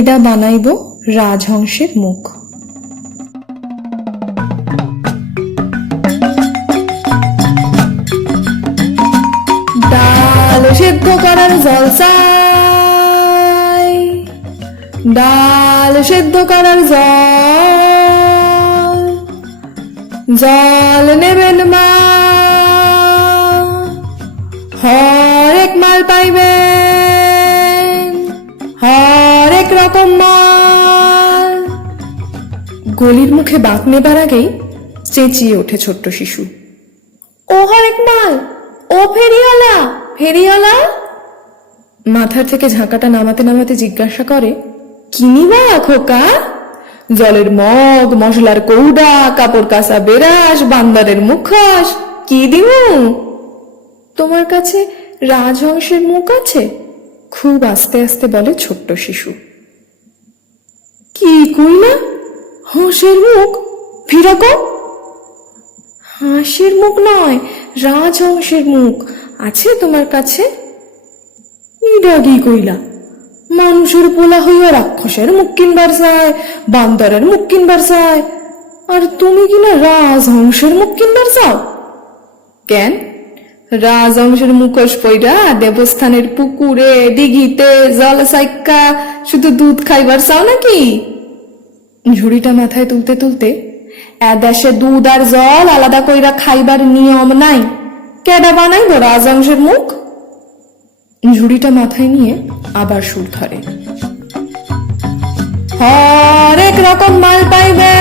এটা বানাইব রাজহংসের মুখ। ডাল সেদ্ধ করার জল চাই, ডাল সেদ্ধ করার জল, জল নেবেন মা, হরেক মাল পাইবেন, হরেক রকম মাল। গলির মুখে বাঁক নেবার আগেই চেঁচিয়ে ওঠে ছোট্ট শিশু, ও হরেক মাল, ও ফেরিওয়ালা, ফেরিওয়ালা। মাথার থেকে ঝাঁকাটা নামাতে নামাতে জিজ্ঞাসা করে, কি নিবা খোকা? জলের মগ, মশলার কৌডা, কাপড় কাঁচা বেরাস, বান্দারের মুখোশ, কি দিমু? তোমার কাছে রাজহংসের মুখ আছে? খুব আস্তে আস্তে বলে ছোট্ট শিশু। কি কইলা? হাঁসের মুখ? ফিরকম? হাঁসের মুখ নয়, রাজহংসের মুখ আছে তোমার কাছে? ইডা কি কইলা? মানুষের পোলা হইয়া রাক্ষসের মুখ কিনবার চায়, বান্দরের মুখ কিনবার চায়, আর তুমি কিনা রাজহংসের মুখ কিনবার চাও? কেন? রাজহংসের মুখোশ পইরা দেবস্থানের পুকুরে দিঘিতে জল সাইক্কা শুধু দুধ খাইবার চাও নাকি? ঝুড়িটা মাথায় তুলতে তুলতে, এদেশে দুধ আর জল আলাদা কইরা খাইবার নিয়ম নাই, কেডা বানাইব রাজহংসের মুখ? ঝুড়িটা মাথায় নিয়ে আবার সুর ধরে, হরেক রকম মাল পাইবে,